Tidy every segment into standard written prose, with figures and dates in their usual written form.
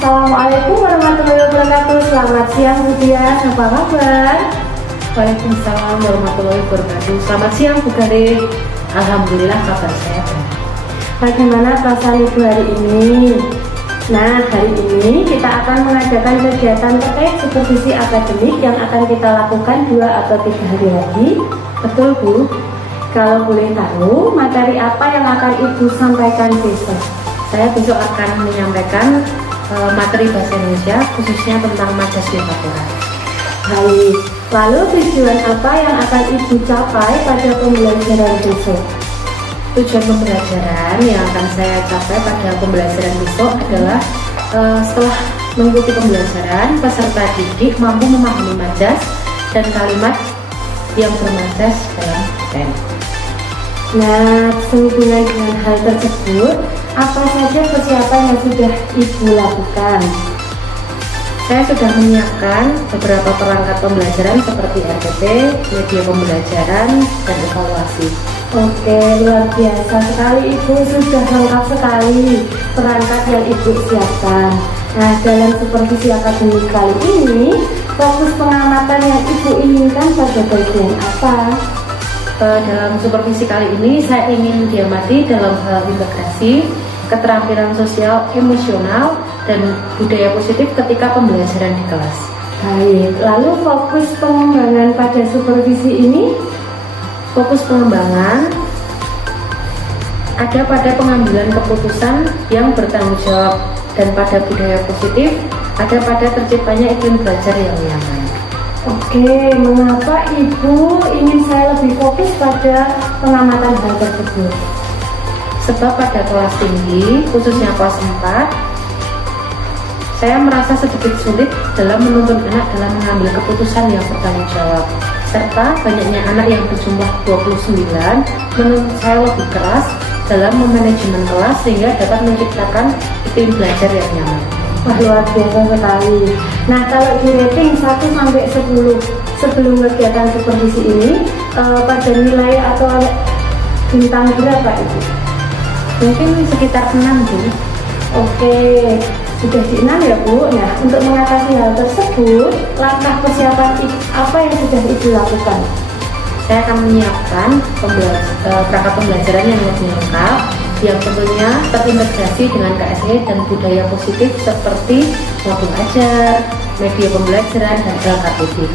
Assalamualaikum warahmatullahi wabarakatuh. Selamat siang Bu Dian, apa kabar? Waalaikumsalam warahmatullahi wabarakatuh. Selamat siang Bu Garin. Alhamdulillah kabar saya baik. Bagaimana perasaan Ibu hari ini? Nah, hari ini kita akan mengadakan kegiatan terkait supervisi akademik yang akan kita lakukan 2 atau 3 hari lagi. Betul Bu? Kalau boleh tahu, materi apa yang akan Ibu sampaikan besok? Saya besok akan menyampaikan materi bahasa Indonesia khususnya tentang majas metafora. Baik, lalu tujuan apa yang akan Ibu capai pada pembelajaran besok? Tujuan pembelajaran yang akan saya capai pada pembelajaran besok adalah setelah mengikuti pembelajaran, peserta didik mampu memahami majas dan kalimat yang bermajas dalam teks. Nah, sehubungan dengan hal tersebut, apa saja persiapan yang sudah Ibu lakukan? Saya sudah menyiapkan beberapa perangkat pembelajaran seperti RPP, media pembelajaran, dan evaluasi. Oke, luar biasa sekali Ibu, sudah lengkap sekali perangkat yang Ibu siapkan. Nah, dalam supervisi akademik kali ini, fokus pengamatan yang Ibu inginkan pada bagian apa? Dalam supervisi kali ini saya ingin diamati dalam hal integrasi, keterampilan sosial, emosional, dan budaya positif ketika pembelajaran di kelas. Baik, lalu fokus pengembangan pada supervisi ini? Fokus pengembangan ada pada pengambilan keputusan yang bertanggung jawab, dan pada budaya positif ada pada terciptanya iklim belajar yang nyaman. Oke, mengapa Ibu ingin saya lebih fokus pada pengamatan hal tersebut? Sebab pada kelas tinggi, khususnya kelas 4, saya merasa sedikit sulit dalam menuntun anak dalam mengambil keputusan yang bertanggung jawab. Serta banyaknya anak yang berjumlah 29 menurut saya lebih keras dalam memanajemen kelas sehingga dapat menciptakan iklim belajar yang nyaman. Wah, luar biasa sekali. Nah, kalau di rating 1 sampai 10 sebelum kegiatan supervisi ini, pada nilai atau bintang berapa Ibu? Mungkin sekitar 6 Bu. Oke, sudah di 6 ya Bu. Nah, untuk mengatasi hal tersebut, langkah persiapan apa yang sudah Ibu lakukan? Saya akan menyiapkan perangkat pembelajaran yang lebih lengkap, yang tentunya terintegrasi dengan KSE dan budaya positif seperti modul ajar, media pembelajaran, dan LKPD.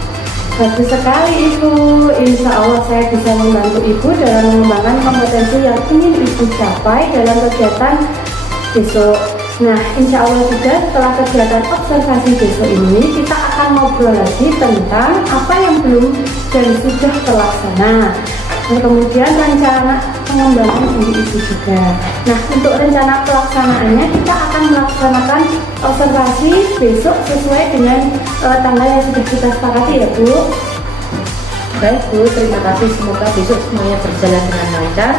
Bagus sekali Ibu. Insya Allah saya bisa membantu Ibu dalam mengembangkan kompetensi yang ingin Ibu capai dalam kegiatan besok. Nah, insya Allah juga setelah kegiatan observasi besok ini, kita akan ngobrol lagi tentang apa yang belum dan sudah terlaksana. Dan kemudian rencana pengembangan dari Ibu juga. Nah, untuk rencana pelaksanaannya kita akan melaksanakan observasi besok sesuai dengan tanggal yang sudah kita sepakati ya Bu. Baik Bu, terima kasih. Semoga besok semuanya berjalan dengan lancar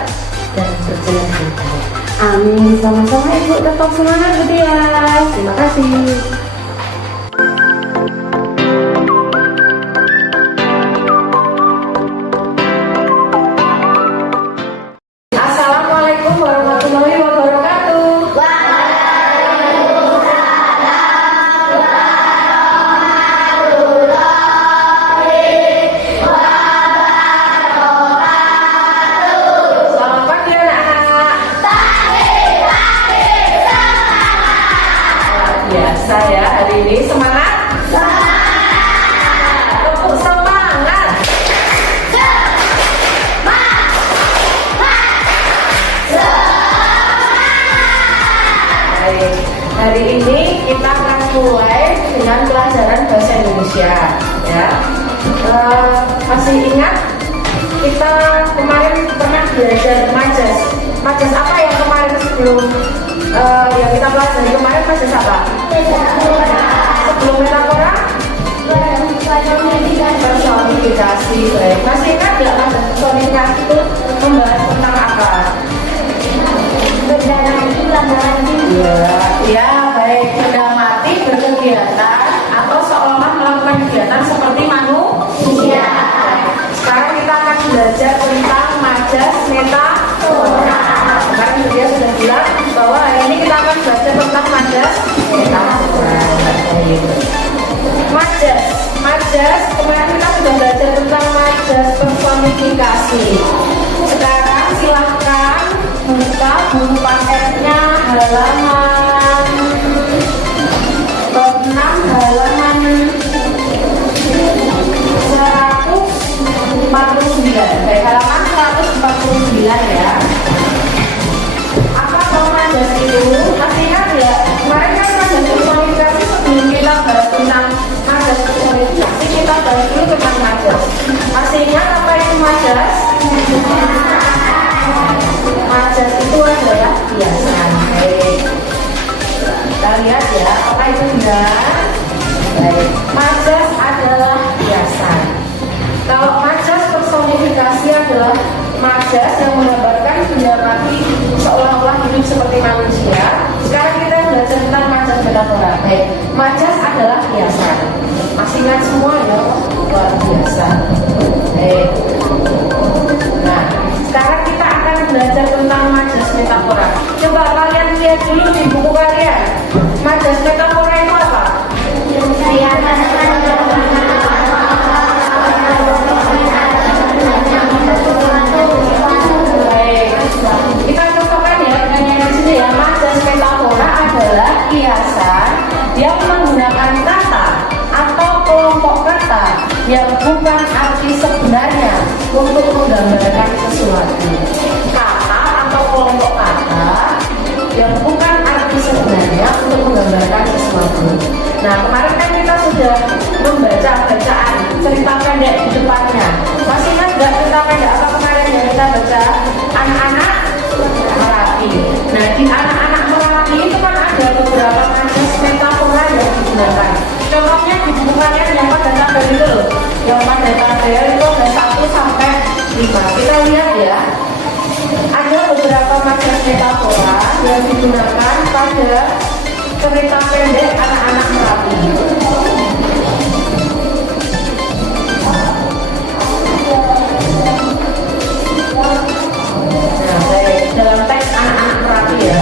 dan berjalan dengan baik. Amin. Sama-sama Ibu, tetap semangat Bu Dian. Terima kasih. Assalamualaikum warahmatullahi wabarakatuh. Selamat pagi anak-anak. Biasa ya, hari ini semangat. Tepuk semangat. Baik, hari ini kita akan mulai dengan pelajaran bahasa Indonesia ya. Masih ingat kita kemarin pernah belajar majas. Majas apa yang kemarin sebelum yang kita pelajari kemarin majas apa? Sebelum metafora? Personifikasi. Baik, masih ingat nggak majas personifikasi itu membahas tentang apa? Ya, baik. Benda mati berkegiatan atau seolah melakukan kegiatan seperti manusia. Sekarang kita akan belajar tentang majas metafora. Kemarin dia sudah bilang bahwa hari ini kita akan belajar tentang majas metafora. majas, kemarin kita sudah belajar tentang majas personifikasi. Sekarang silahkan buka buku paketnya halaman bab 6 halaman 149. Baik, halaman 149 ya. Apa kalau majas itu? Masih ingat ya? Kemarin kan majas personifikasi sebelum kita bahas tentang majas personifikasi, kita bahas dulu tentang majas. Masih ingat apa itu majas? Majas itu adalah hiasan. Baik, kita lihat ya, apa itu dia? Baik, majas adalah hiasan. Kalau majas personifikasi adalah majas yang menggambarkan benda mati seolah-olah hidup seperti manusia. Sekarang kita belajar tentang majas metafora. Baik, majas adalah hiasan. Masih ingat semua ya? Luar biasa. Baik. Nah, sekarang kita akan belajar tentang majas metafora. Coba kalian lihat dulu di buku kalian. Majas metafora itu apa? Baik, kita contohkan ya pertanyaan di sini ya. Majas metafora adalah kiasan yang menggunakan kata atau kelompok kata yang bukan arti sebenarnya untuk menggambarkan sesuatu. Kata atau kelompok kata yang bukan arti sebenarnya untuk menggambarkan sesuatu. Nah, kemarin kan kita sudah membaca bacaan cerita pendek di depannya. Masih ingat nggak cerita pendek apa kemarin yang kita baca? Anak-anak Merapi. Nah, di anak-anak Merapi itu kan ada beberapa majas metafora yang digunakan. Contohnya di buku kalian yang pada tabel itu loh, yang pada tabel itu ada 1 sampai 5. Kita lihat ya, ada beberapa majas metafora yang digunakan pada cerita pendek anak-anak Merapi. Nah, baik, dalam teks anak-anak Merapi ya.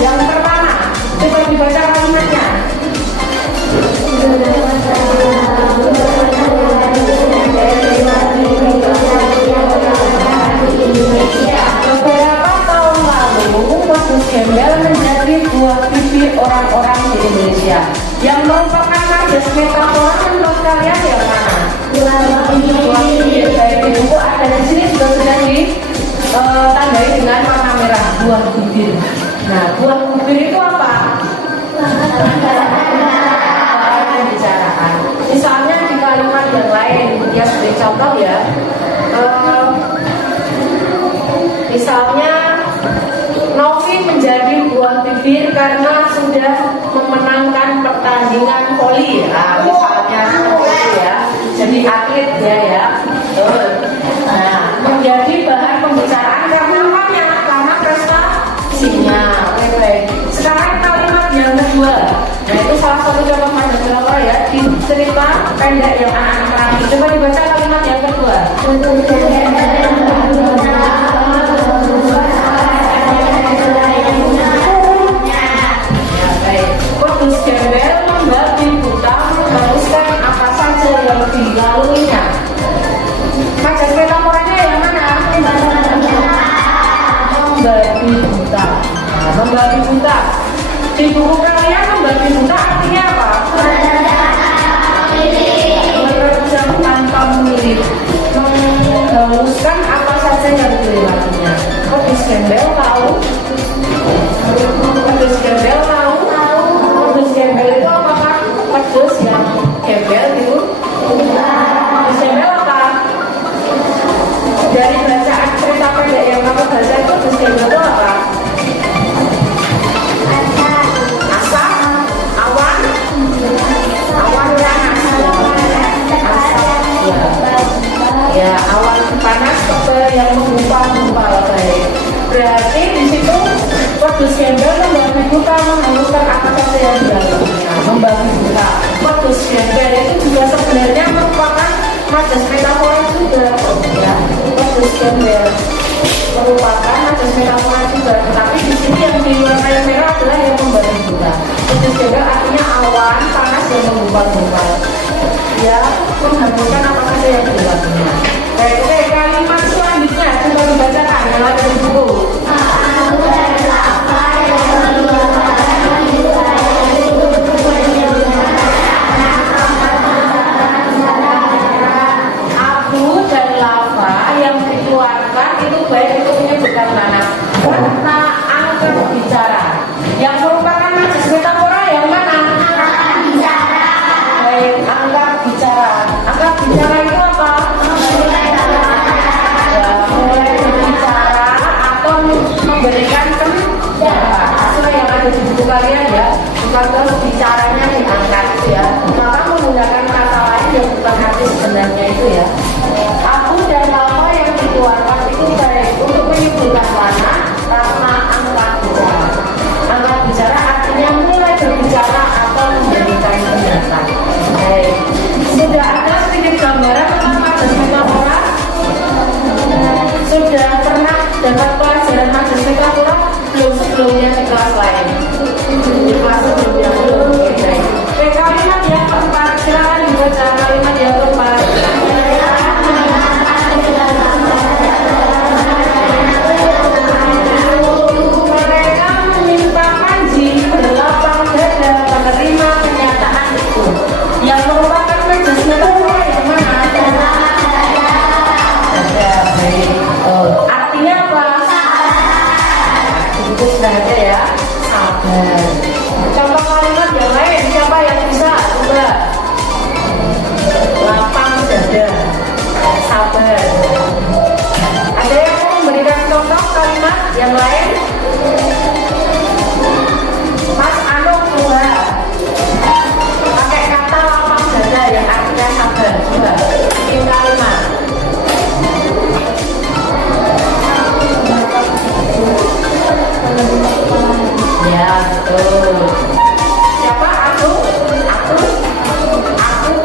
Yang pertama, coba dibaca kalimatnya. Beberapa tahun lalu, Wadus Gembel menjadi buah bibir orang-orang di Indonesia. Yang merupakan majas metafora menurut kalian yang mana? Buah bibir. Baik, di buku ada di sini sudah ditandai dengan warna merah, buah bibir. Nah, buah bibir itu apa? Pembicaraan. Misalnya di kalimat yang lain, ya sebagai contoh ya, misalnya Novi menjadi buah bibir karena sudah memenangkan pertandingan voli. Nah, misalnya seperti itu ya. Jadi atlet dia ya. Nah, menjadi bahan pembicaraan karena apanya? Karena prestasinya. Oke, baik. Sekarang kalimat yang kedua. Nah, itu salah satu contoh majas metafora ya di cerita pendek yang anak-anak Merapi. Coba dibaca kalimat yang kedua. Wadus Gembel membabi buta meneruskan apa saja yang dilaluinya. Majas metaforanya yang mana? Membabi buta. Nah, membabi buta. Di buku kalian membabi buta artinya apa? Menerjang tanpa memilih, menghaluskan apa saja yang dilewatinya. Wadus Gembel tahu? Wadus Gembel tahu? Wadus Gembel itu apakah wedus yang gembel itu? Wadus Gembel apa? Dari bacaan cerita pendek yang kamu baca itu Wadus Gembel itu apa? Asap, awan, awan panas, ya awan panas yang menggumpal-gumpal. Baik, berarti di situ Wadus Gembel membabi buta menghanguskan apa saja yang dilakukannya. Membabi buta. Wadus Gembel itu juga sebenarnya merupakan majas metafora juga ya. Wadus Gembel merupakan majas metafora juga, tetapi di sini yang diwarnai yang merah adalah yang membabi buta. Wadus Gembel artinya awan panas yang menggumpal-gumpal ya. mengharuskan apa saja yang dilakukan. Baik, oke, kalimat selanjutnya coba dibacakan yang ada di buku. Abu dan lava yang dikeluarkan itu baik itu menyebutkan mana? Kata angkat bicara yang merupakan majas metafora yang mana? Angkat bicara. Baik, angkat bicara. Angkat bicara itu apa? Ya, mulai berbicara atau memberikan pendapat. Sesuai yang ada di buku kalian ya. Bukan kalau bicaranya diangkat ya. Maka menggunakan kata lain yang bukan arti sebenarnya itu ya. Abu dan lava yang dikeluarkan itu baik untuk menyebutkan mana karena angkat bicara. Angkat bicara artinya mulai berbicara atau memberikan pendapat. Baik. Sudah ada sedikit gambaran tentang majas metafora? Sudah pernah dapat pelajaran majas metafora belum sebelumnya di kelas lain? Di kelas sebelumnya belum. Oke, kalimat yang keempat silakan dibaca kalimat yang keempat. Mereka meminta Panji berlapang dada menerima kenyataan itu. Yang merupakan majas metafora yang mana? Dada. Baik. Artinya apa? Itu sudah ada ya. Sabar. Contoh kalimat yang lain siapa yang bisa? Coba. Lapang dada. Sabar. Ada yang mau memberikan contoh kalimat yang lain? Mas Anu coba. Pakai kata lapang dada yang artinya sabar. Coba. Bikin kalimat. Ya, betul. Siapa? Aku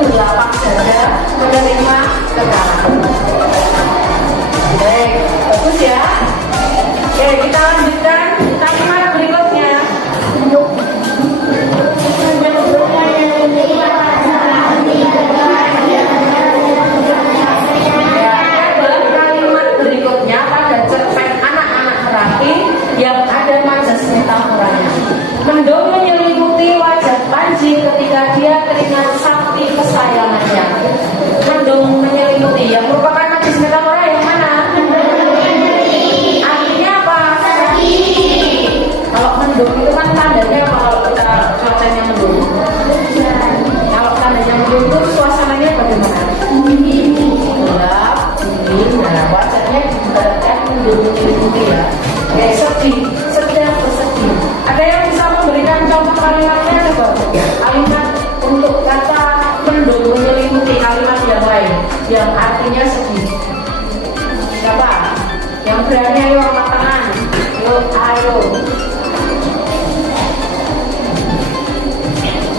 berlapang dada menerima kekalahan. Baik, bagus ya. Oke, kita lanjutkan kalimat berikutnya. Kalimat berikutnya pada cerpen anak-anak terapi yang ada majas metaforanya. Mendung menyelimuti wajah Panji ketika dia teringat sakti kesayangannya. Mendung menyelimuti yang merupakan majas metafora yang mana? Artinya apa? Kalau mendung itu kan tandanya apa kalau kita cuacanya mendung? Kalau tandanya mendung itu suasananya bagaimana? Gelap, dingin, nah wajahnya diibaratkan mendung menyelimuti ya. Oke, sedang bersedih. Ada yang bisa memberikan contoh kalimatnya coba? Kalimat untuk kata mendung menyelimuti kalimat yang lain yang artinya sedih. Siapa? Yang berani ayo angkat tangan. Yuk, ayo.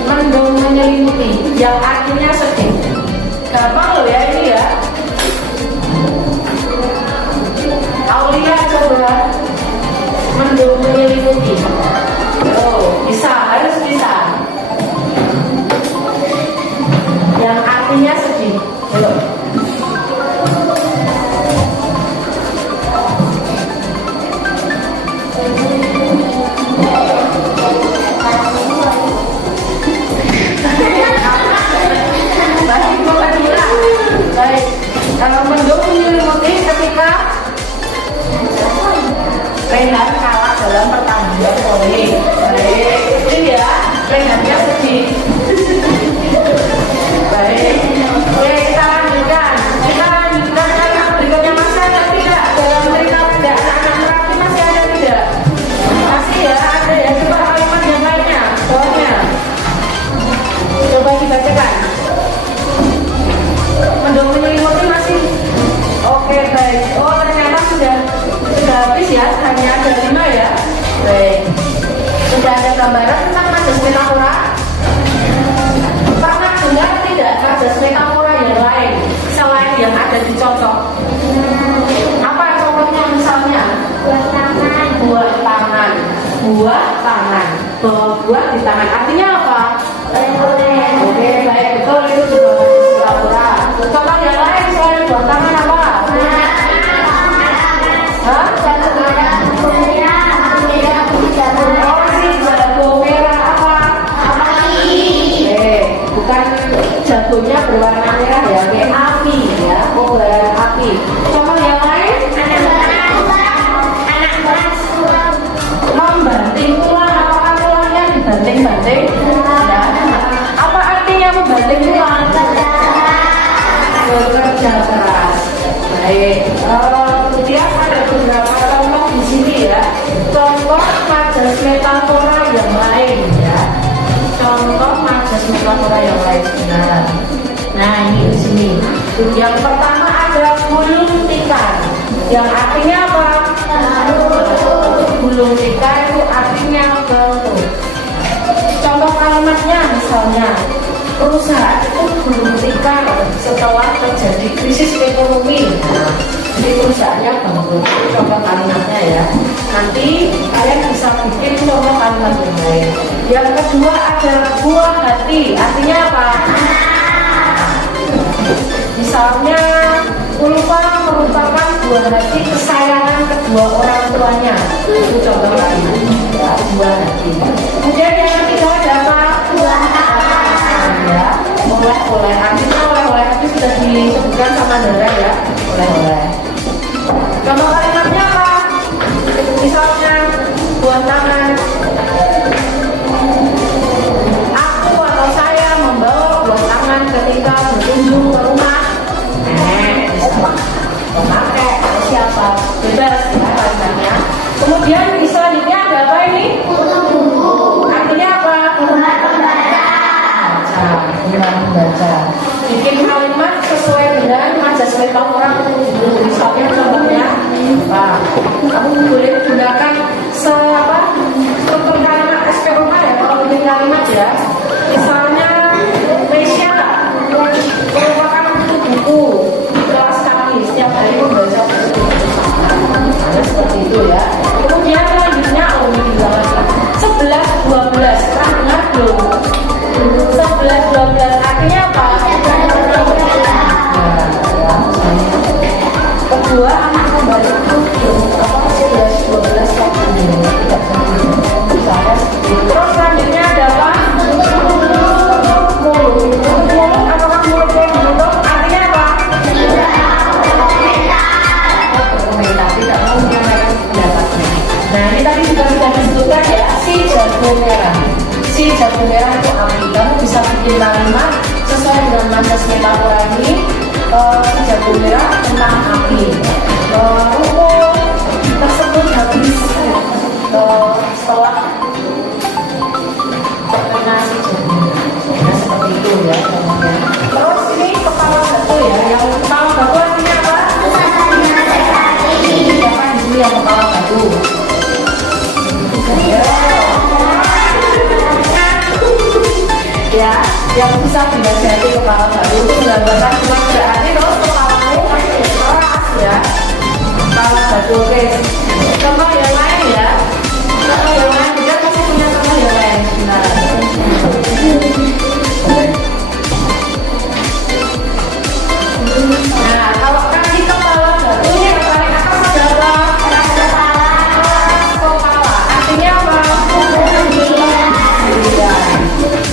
Mendung menyelimuti yang artinya sedih. Gampang loh ya ini ya. Aulia coba. Mendung menyelimuti. Bisa, harus bisa. Yang artinya sedih. Belum. Baik. Mendung menyelimuti ketika Rehan kalah dalam pertandingan voli. Baik, ini ya, Rehannya sedih. Baik, oke kita lanjutkan. Kalimat berikutnya masih ada tidak? Dalam cerita pada anak-anak terapi masih ada tidak? Masih ya, ada ya. Coba kalimat yang lainnya, bawahnya. Coba dibacakan. Mendung menyelimuti masih. Oke baik. Oh ternyata sudah habis ya, hanya ada 5 ya. Baik. Sudah ada gambaran tentang majas metafora? Pernah dengar tidak majas metafora yang lain selain yang ada di contoh? Apa contohnya misalnya? Buah tangan. Buah tangan. Buah tangan. Bawa buah di tangan. Artinya apa? Oke baik betul itu juga majas metafora. jagonya berwarna merah ya, kayak api ya, kobaran api. Contoh yang lain, membanting tulang. Apakah tulangnya dibanting-banting? Ya. Apa artinya membanting tulang? Bekerja keras. Baik. Kemudian ada beberapa contoh di sini ya. Contoh majas metafora yang lain ya. Contoh majas metafora yang lain. Nah ini di sini. Yang pertama ada gulung tikar. Yang artinya apa? Gulung tikar itu artinya bentuk. Contoh kalimatnya misalnya, perusahaan itu gulung tikar setelah terjadi krisis ekonomi. Nah, jadi perusahaannya bangkrut. Contoh kalimatnya ya. Nanti kalian bisa bikin contoh kalimat yang lain. Yang kedua ada buah hati. Artinya apa? Misalnya Ulfa merupakan buah hati kesayangan kedua orang tuanya. Itu contoh kalimat ya, buah hati. Kemudian yang ketiga ada apa? Buah hati ya. Oleh-oleh. Artinya oleh-oleh itu sudah disebutkan sama Dara ya. Oleh-oleh. Contoh kalimatnya apa? Misalnya buah tangan. Aku atau saya membawa buah tangan ketika berkunjung ke rumah. Memakai siapa? Bebas ya kalimatnya. Kemudian selanjutnya ada apa ini? Artinya apa? Membaca. Bikin kalimat sesuai dengan majas metafora. Misalnya contohnya, kamu boleh gunakan struktur kalimat SPOK ya kalau bikin kalimat ya. Misalnya Mesia merupakan buku kelas kami setiap hari membaca buku. Nah, seperti itu ya. Kemudian selanjutnya ini tinggal 11, 12. Pernah dengar belum? 11, 12 artinya apa? Kedua anak kembali itu apa 11, 12 waktunya tidak terus selanjutnya ada apa? Mulut. Apakah mulutnya dibentuk? Artinya apa? Berkomentar, tidak mau menyampaikan pendapatnya. Nah ini tadi juga sudah disebutkan ya, si jago merah. Si jago merah itu api. Kamu bisa bikin kalimat sesuai dengan majas metafora ini. Si jago merah tentang api. Ruko tersebut habis setelah terkena si jago merah. Nah, seperti itu ya. Terus ini kepala batu ya. Yang kepala batu artinya apa? Siapa di sini yang kepala batu? Ya, yang bisa dinasihati kepala batu itu menggambarkan cuma berarti terus kepalamu keras ya. Kepala batu, oke. Contoh yang lain ya. Contoh yang lain juga pasti punya contoh yang lain. Nah, kalau kaki kepala batu yang paling atas adalah kepala. Artinya apa?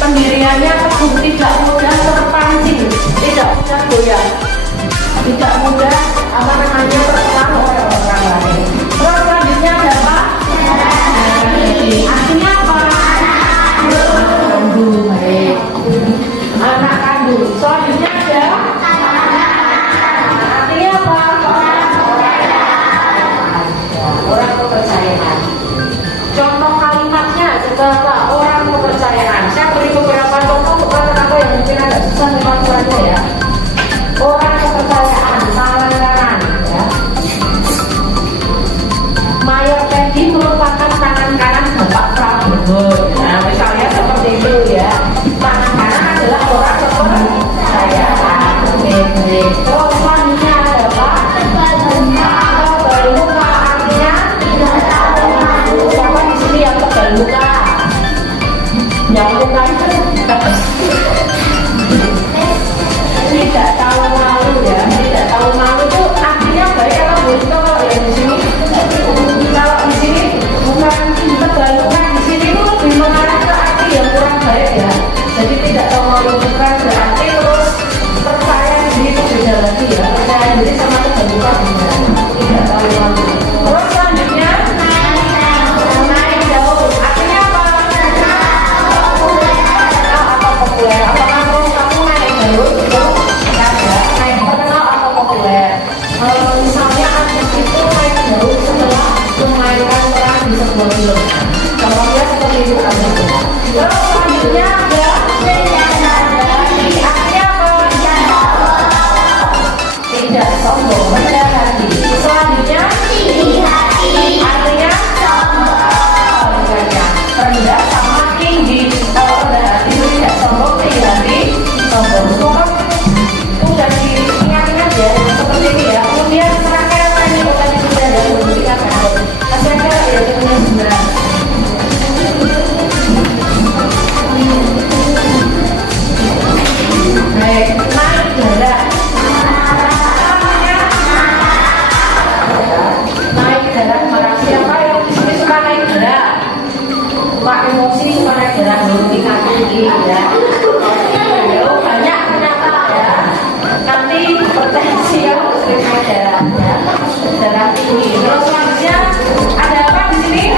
Pendiriannya teguh, tidak mudah terpancing, tidak mudah goyah, tidak mudah terpengaruh oleh orang lain. Terus selanjutnya ada apa? Artinya apa? Anak kandung. Baik. Anak kandung. Selanjutnya ada artinya apa? Orang kepercayaan. Contoh kalimatnya juga apa? Orang kepercayaan. Saya beri beberapa contoh beberapa yang mungkin agak susah memahaminya ya. Orang kepercayaan, tangan kanan ya. Mayor Teddy merupakan tangan kanan Bapak Prabowo. Nah misalnya seperti itu ya. Tangan kanan adalah orang kepercayaan. Terus selanjutnya ada apa? Terluka artinya siapa di sini yang terluka? Yang luka itu lagi ya. Banyak ternyata ya. Nanti potensi yang terima darah ya. Darah tinggi. Terus selanjutnya ada apa di sini?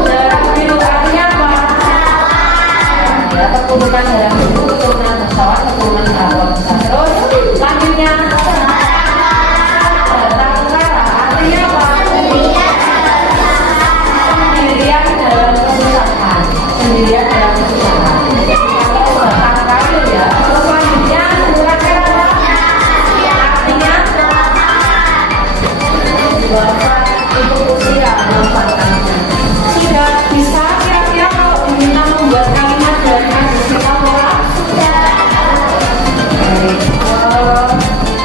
Darah biru artinya apa? Ya, keturunan darah biru, keturunan bangsawan, keturunan keraton. Terus selanjutnya artinya apa? Sendirian dalam kesusahan. Sendirian dalam kesusahan. Kalau batang kayu ya. Terus selanjutnya kira-kira apa? Artinya bapak itu usia memanfaatkannya. Sudah bisa kira-kira kalau diminta membuat kalimat dari metafora? Sudah.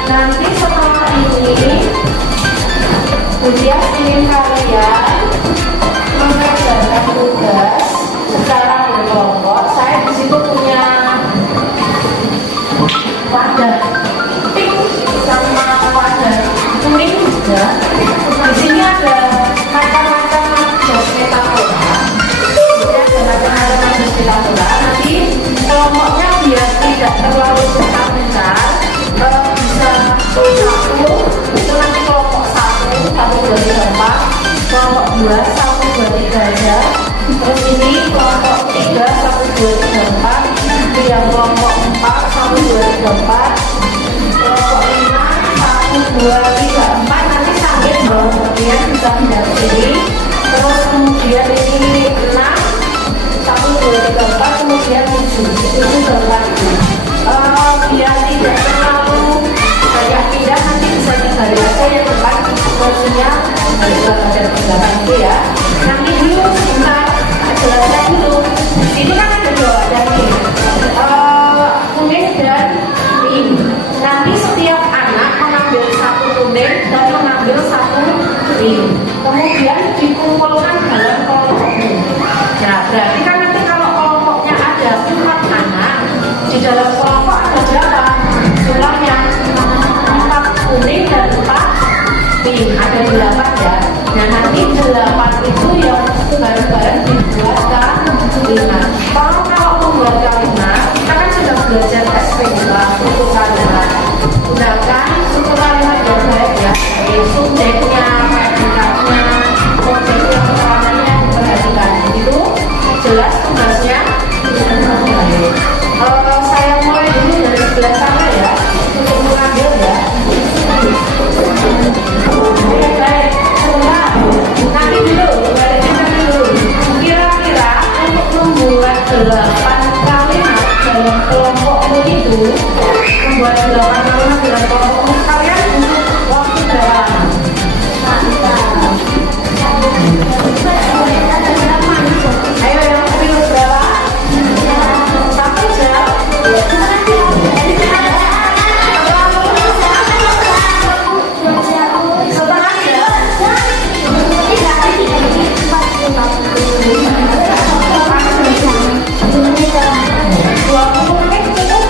Nanti setelah ini ujian ingin kalian mengerjakan tugas secara berkelompok. Saya di situ punya wadah pink sama wadah kuning juga. Di sini ada macam-macam jas metafora. Jadi ada macam-macam jas metafora. Nanti kelompoknya biar tidak terlalu besar, bisa satu itu nanti kelompok satu, 2, 3, 4, kelompok 2, 1, 2, 3 aja. Terus ini kelompok 3, 1, 2, 3, 4, yang kelompok 4, 1, 2, 3, 4, kelompok 5, 1, 2, 3, 4, nanti sambil bawa kemudian bisa pindah ke sini. Terus kemudian ini 6, 1, 2, 3, 4, kemudian 7, itu berlagi. Biar tidak terlalu banyak pindah, nanti bisa dibalik aja yang depan porsinya juga ada belakang itu ya. Nanti dulu sebentar jelaskan dulu. Ini kan ada 2 wadah nih, kuning dan pink. Nanti setiap anak mengambil 1 kuning dan mengambil 1 pink. Kemudian dikumpulkan dalam kelompok. Nah, berarti kan nanti kalau kelompoknya ada 4 anak, di dalam kelompok ada berapa jumlahnya? 4 kuning dan 4 pink, ada 8 ya. Nah, nanti 8 itu yang bareng-bareng dibuatkan 5. Kalau membuat kalimat, kita kan sudah belajar SPK, struktur kalimat. Gunakan struktur kalimat yang baik ya, dari subjeknya, predikatnya, objeknya, keterangannya diperhatikan. Itu jelas tugasnya. Saya mulai dulu dari sebelah sana ya, untuk mengambil ya. Baik, sebentar. Nanti dulu, balikin dulu. Kira-kira untuk membuat 8 kalimat dalam kelompokmu itu, membuat 8 kalimat dalam kelompokmu, kalian butuh waktu berapa lama? Ayo yang pilih berapa? 1 jam. Setengah jam. 20 menit cukup?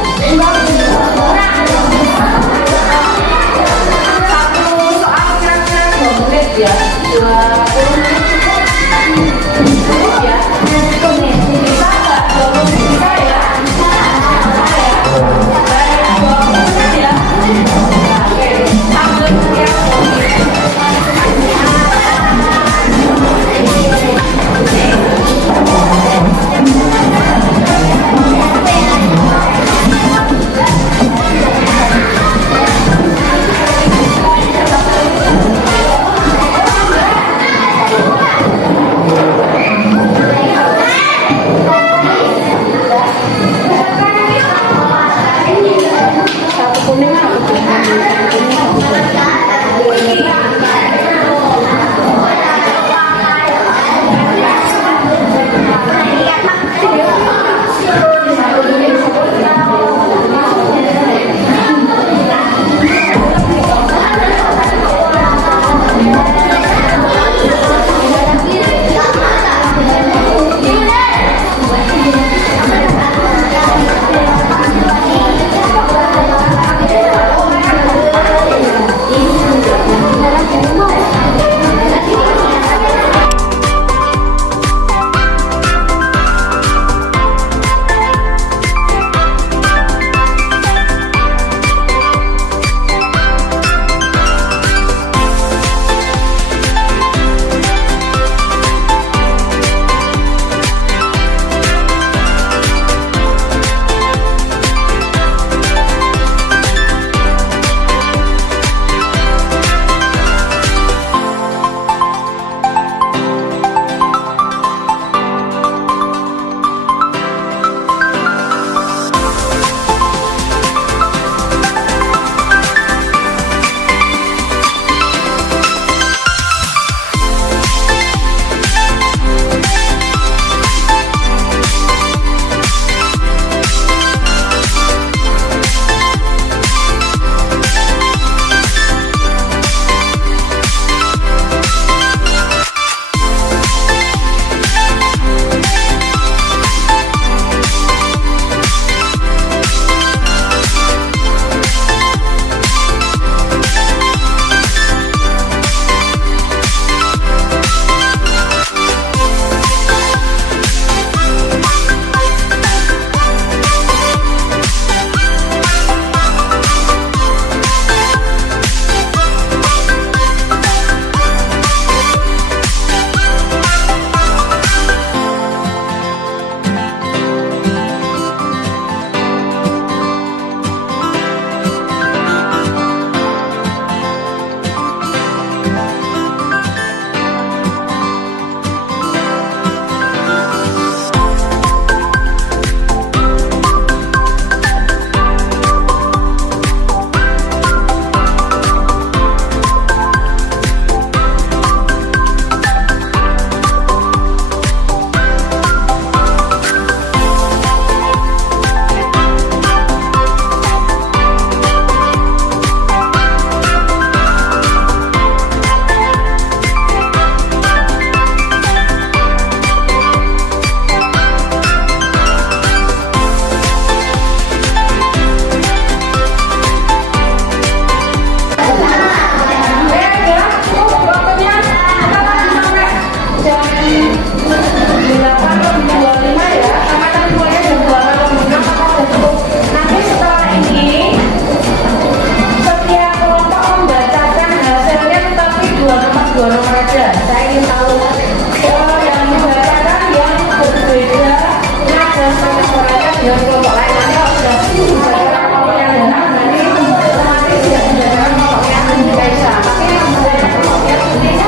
yang kelompok lain nanti kalau sudah kelompok yang datang berarti otomatis tidak ada kelompok yang tidak bisa. Tapi yang kelompok yang penting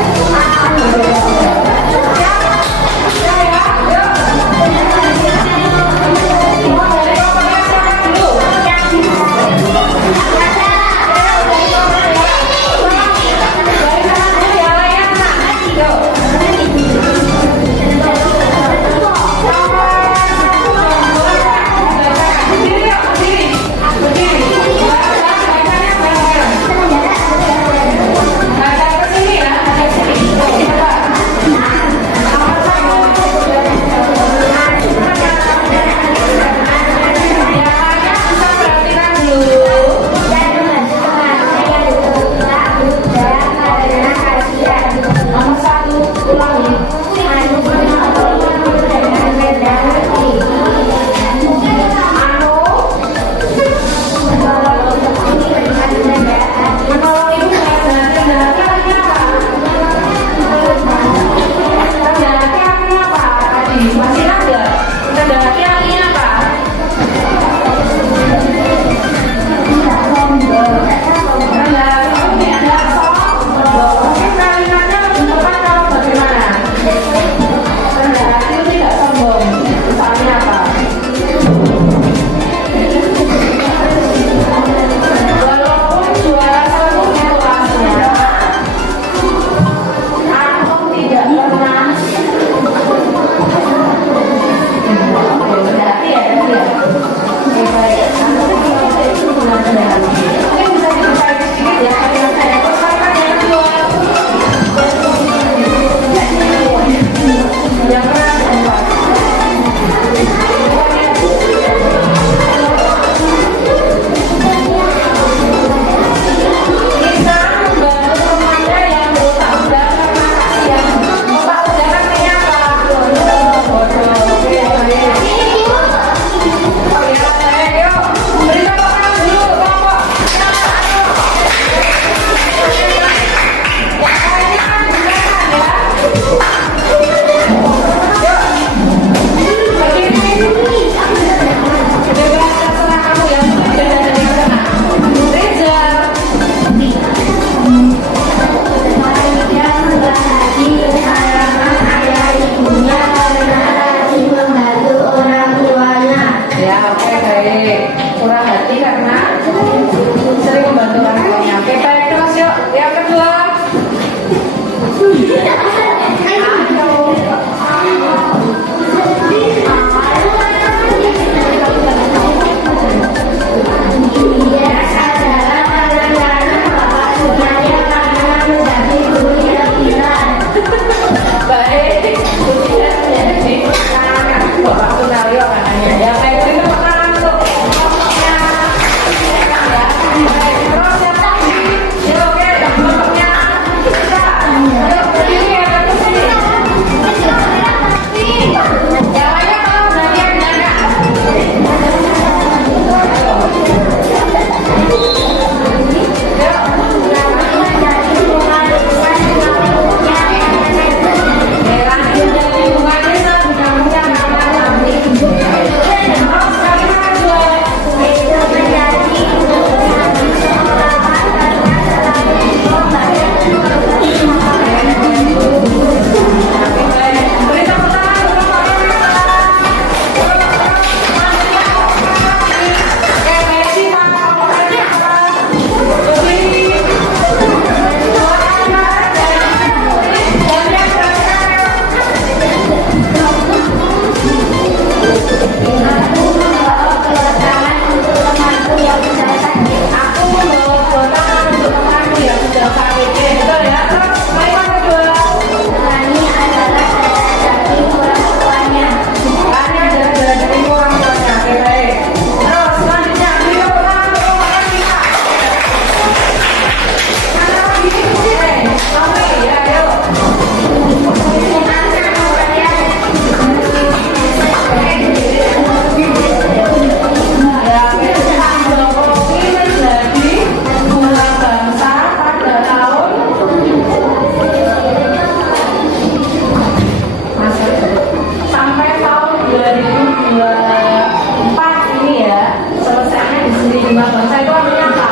Lima bangsa itu artinya apa?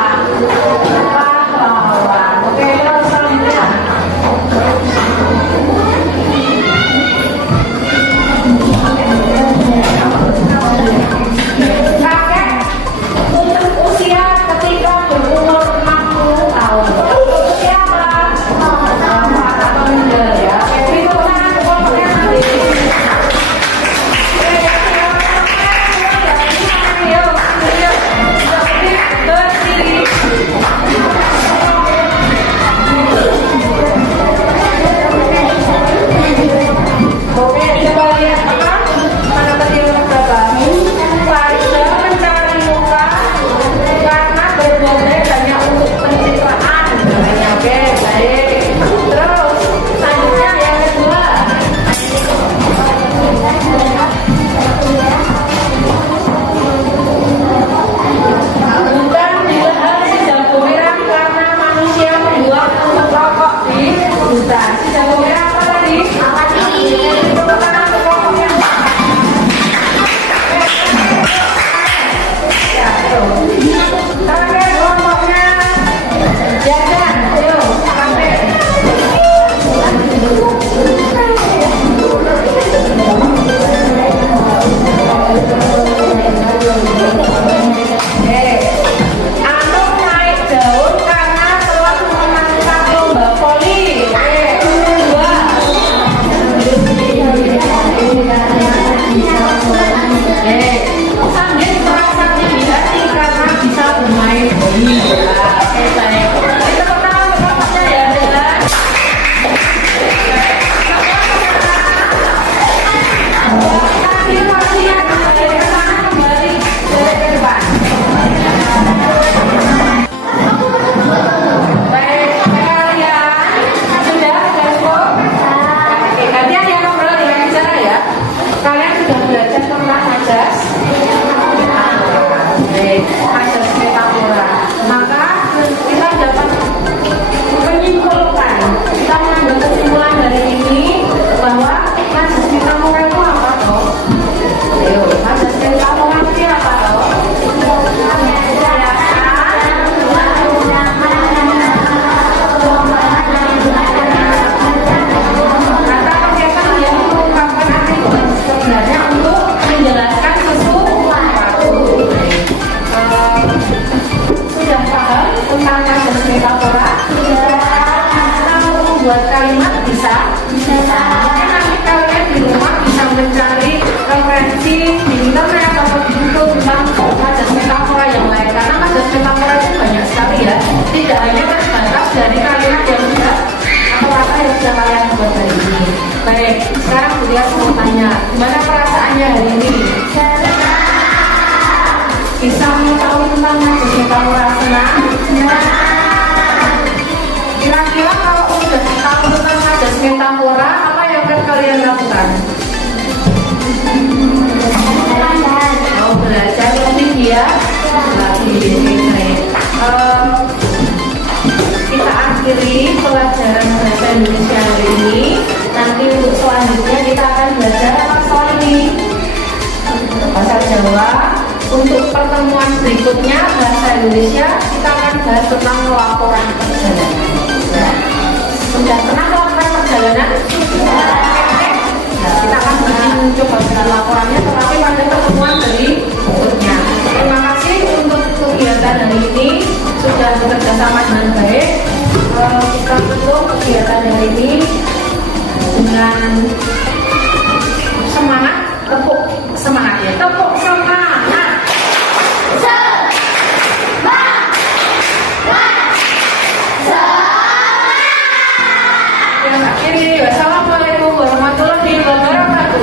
Pahlawan. Oke, terus selanjutnya. Kakek untuk usia ketika berumur 60 tahun. Usia apa? Atau muda ya. Oke, itu tangan kelompoknya nanti. Oke, coba lihat apa? Mana tadi orang berapa? Faiza mencari muka karena berboleh hanya untuk pencitraan. Oke, baik. Terus selanjutnya yang kedua. Bukan dilihat si jago merah karena manusia membuang untuk rokok di hutan. Si jago merah apa tadi? Tepuk tangan untuk rokoknya. Ya, ayo. Terakhir kelompoknya. Jajan, ayo, sampai. Anu naik daun karena telah memenangkan lomba voli. Dua. Sandin merasa diminati karena bisa bermain voli. Oke, baik. Kita pertama kelompoknya ya, Bella. Tadi waktunya kembali ke sana, kembali ke depan. Baik, kalian sudah cukup? Oke, kalian yang ngobrol dengan bicara ya. Kalian sudah belajar tentang majas? Baik, majas metafora. Maka kita dapat menyimpulkan, kita mengambil kesimpulan dari ini bahwa majas metafora itu apa toh? Ayo, majas metafora itu apa toh? Kata perkataan yang mengungkapkan arti sebenarnya untuk menjelaskan sesuatu. Sudah paham tentang majas metafora? Kita membuat kalimat bisa? Mungkin nanti kalian di rumah bisa mencari referensi di internet atau di buku tentang majas metafora yang lain. Karena majas metafora itu banyak sekali ya. Tidak hanya terbatas dari kalimat yang sudah atau kata yang sudah kalian buat hari ini. Baik, sekarang Budia mau tanya, gimana perasaannya hari ini? Bisa mengetahui tentang majas metafora senang? Kira-kira kalau sudah tahu tentang majas metafora, apa yang akan kalian lakukan? Mau belajar lebih ya? Kita akhiri pelajaran bahasa Indonesia hari ini. Nanti untuk selanjutnya kita akan belajar apa soal ini? Bahasa Jawa. Untuk pertemuan berikutnya bahasa Indonesia kita akan bahas tentang laporan perjalanan. Sudah pernah melakukan perjalanan? Nah, kita akan mencoba dengan laporannya, tetapi pada pertemuan berikutnya. Terima kasih untuk kegiatan hari ini sudah bekerja sama dengan baik. Kita tutup kegiatan hari ini dengan semangat, tepuk semangat ya, tepuk semangat. Yang akhiri, wassalamualaikum warahmatullahi wabarakatuh.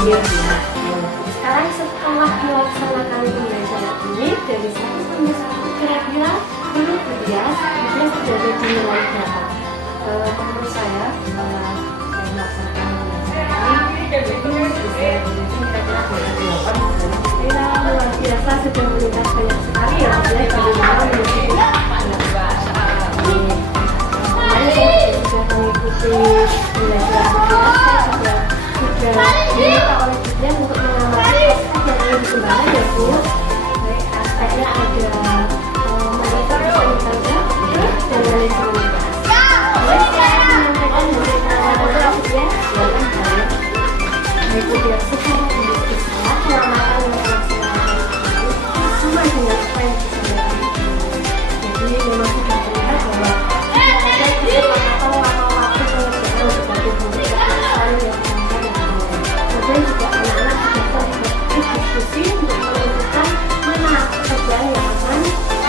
Iya. Sekarang setelah melaksanakan pembelajaran ini dari 1 sampai 1 kira-kira menurut dia sudah ada di nilai berapa? Menurut saya setelah saya melaksanakan pembelajaran ini itu bisa kira-kira 8 Ya, luar biasa sudah meningkat banyak sekali ya dia bagaimana menjadi sudah mengikuti pembelajaran saya sudah diminta oleh dia untuk mengamati aspek yang ingin dikembangkan ya Bu. Baik, aspeknya ada monitor sanitizer dan lain sebagainya. Baik, saya menyampaikan dari pengamatan ya, silakan kalian. Baik, kemudian secara bisa pengamatan yang dilaksanakan sama dengan apa yang kita lakukan. Jadi memang sudah terlihat bahwa tidak ada kesepakatan lama waktu pengerjaan sebagai bentuk keputusan yang kemudian juga anak-anak juga berdiskusi untuk menentukan mana pekerjaan yang akan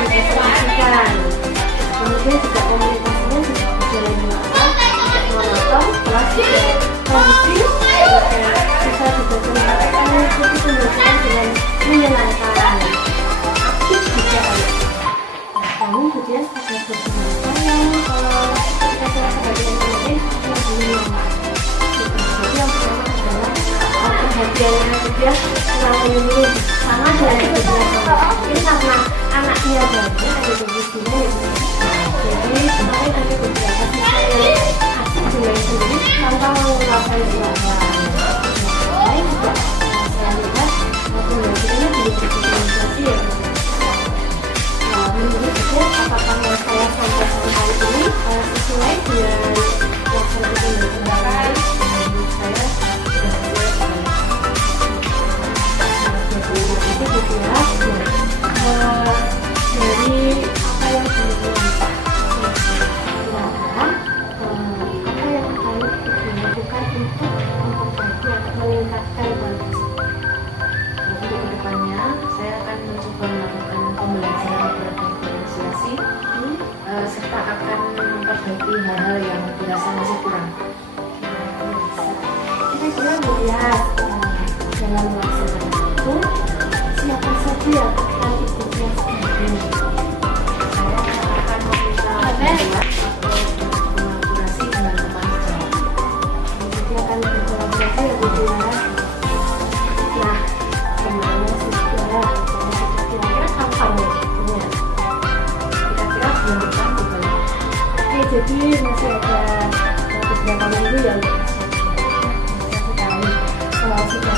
dipresentasikan. Kemudian juga komunikasinya juga berjalan dengan baik, tidak monoton, kelas juga kondusif, bisa juga menyampaikan mengikuti pembelajaran dengan menyenangkan, aktif juga. Namun kemudian pada beberapa yang ketika saya sebagai pemimpin saya belum lama. Jadi yang pertama adalah perhatiannya dia selalu ini sama dari beberapa mungkin karena anaknya banyak ada di sini ya. Jadi kemarin ada beberapa siswa yang asik mulai sendiri tanpa mengeluarkan suara. Lain juga saya lihat pembelajarannya belum digitalisasi ya. Menurut saya apakah yang saya sampaikan kali ini sesuai dengan pelaksanaan pembelajaran menurut saya sudah sesuai itu gitu ya. Dari apa yang dilakukan apa yang akan dilakukan untuk memperbaiki atau meningkatkan kualitas. Untuk kedepannya saya akan mencoba melakukan pembelajaran berdiferensiasi serta akan memperbaiki hal-hal yang dirasa masih kurang. Kira-kira Bu ya, dalam melaksanakan itu siapa saja yang akan ikutnya sebagai Saya akan meminta bantuan atau kolaborasi dengan teman sejawat. jadi akan berkolaborasi ya Bu ya. Nah, temannya sudah kira-kira kapan ya? Kira-kira bulan depan bukan? Oke, jadi masih ada beberapa minggu ya untuk sekali kalau sudah